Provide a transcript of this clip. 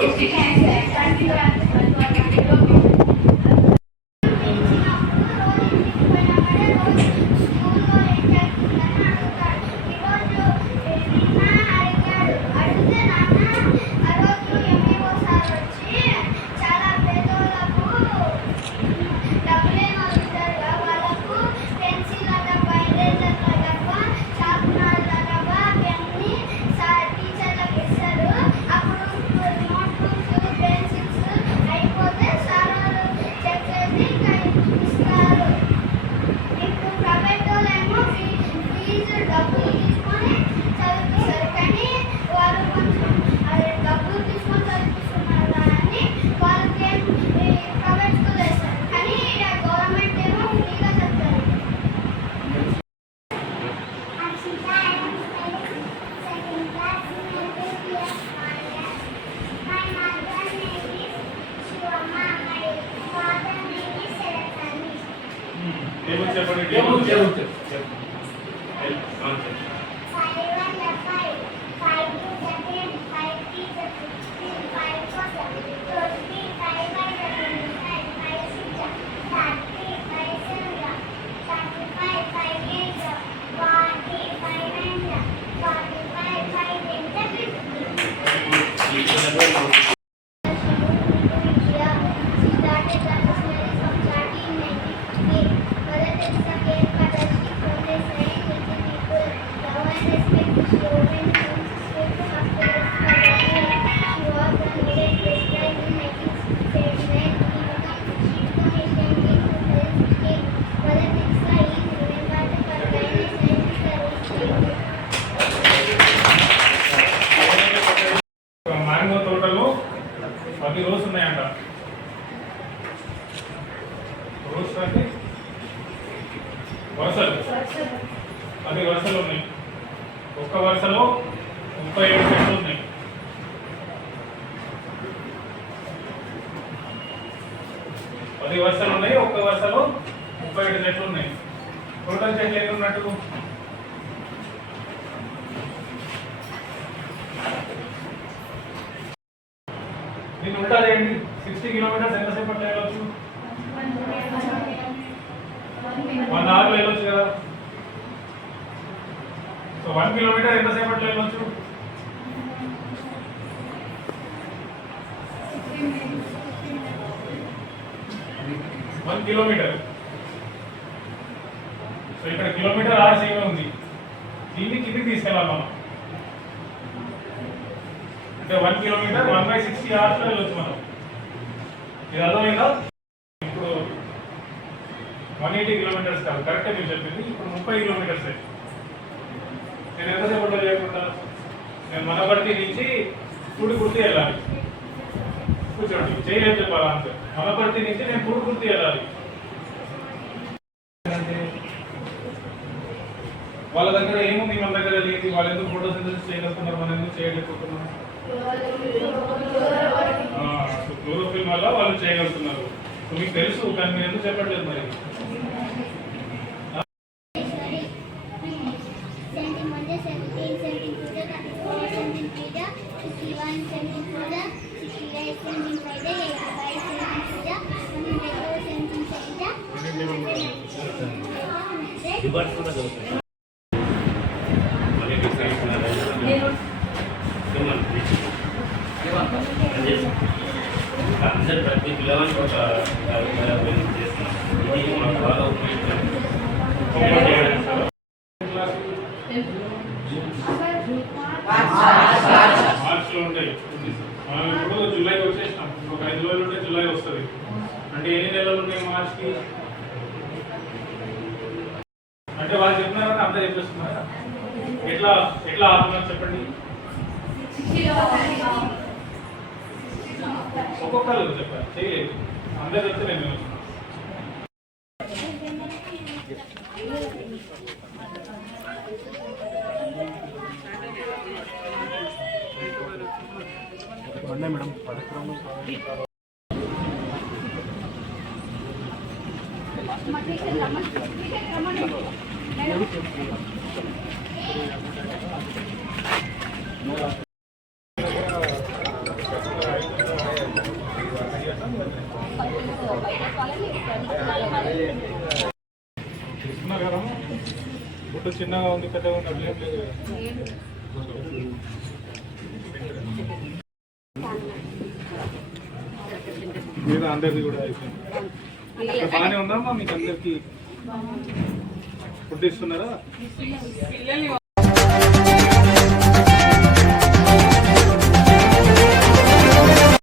สิบ table పది ఉన్నాయంట రోజు అంటే వరుసలు? పది వరుసలు ఉన్నాయి. ఒక్క వరుసలో ముప్పై ఏడు సెట్లు ఉన్నాయి. పది వరుసలు ఉన్నాయి ఒక్క వరుసలో ముప్పై ఏడు సెట్లు ఉన్నాయి. టోటల్ సెట్లు ఎన్ని ఉన్నట్టు? దీని ఉల్టా ఏంటి సిక్స్టీ కిలోమీటర్స్ ఎంతసేపు వెళ్ళొచ్చు? వన్ అవర్లో వెళ్ళొచ్చు కదా. సో వన్ కిలోమీటర్ ఎంతసేపు పట్ల వెళ్ళొచ్చు? One kilometre. సో ఇక్కడ కిలోమీటర్ ఆర్ సేమ్ ఉంది. దీన్ని కిందికి తీసుకెళ్ళాలి మనం. అంటే one kilometre one by sixty అవర్స్లో వెళ్ళొచ్చు మనం. ఇది అర్థమైందా ఇప్పుడు వన్ ఎయిటీ కిలోమీటర్స్ కాదు కరెక్టే మీరు చెప్పింది ఇప్పుడు ముప్పై కిలోమీటర్స్ నేను ఎంతసేపట్లో చేయకుండా నేను మనబర్తి నుంచి పూడి కుర్తి వెళ్ళాలి. కూర్చోండి చేయలేదు చెప్పాలా అంతే. మనబర్తి నుంచి నేను పూడి కుర్తి వెళ్ళాలి. అంటే వాళ్ళ దగ్గర ఏముంది మన దగ్గర? లేదు వాళ్ళు ఎందుకు ఫోటోసింథసిస్ చేయగలుగుతున్నారు మనం ఎందుకు చేయలేకపోతున్నాం? క్లోరోఫిల్ వల్ల వాళ్ళు చేయగలుగుతున్నారు సో మీకు తెలుసు కానీ మీరు ఎందుకు చెప్పట్లేదు మరి రివర్స్ వస్తుంది. అంటే ఎన్ని నెలలు ఉన్నాయి మార్చికి? అంటే వాళ్ళు చెప్తున్నారంటే అంతా చెప్పేస్తున్నారా. ఎట్లా ఎట్లా ఆపుతున్నారు చెప్పండి? ఒక్కొక్కరు చెప్పారు చేయలేదు. అందరు చెప్తే నేను మేడం పరిశ్రమ తీసుకున్నారు కదా చిన్నగా ఉంది పెద్దగా ఉంది అట్లేం లేదు. మీద అందరిది కూడా అయిపోయింది. బాగానే ఉందమ్మా మీకు అందరికి ఫుడ్ ఇస్తున్నారా?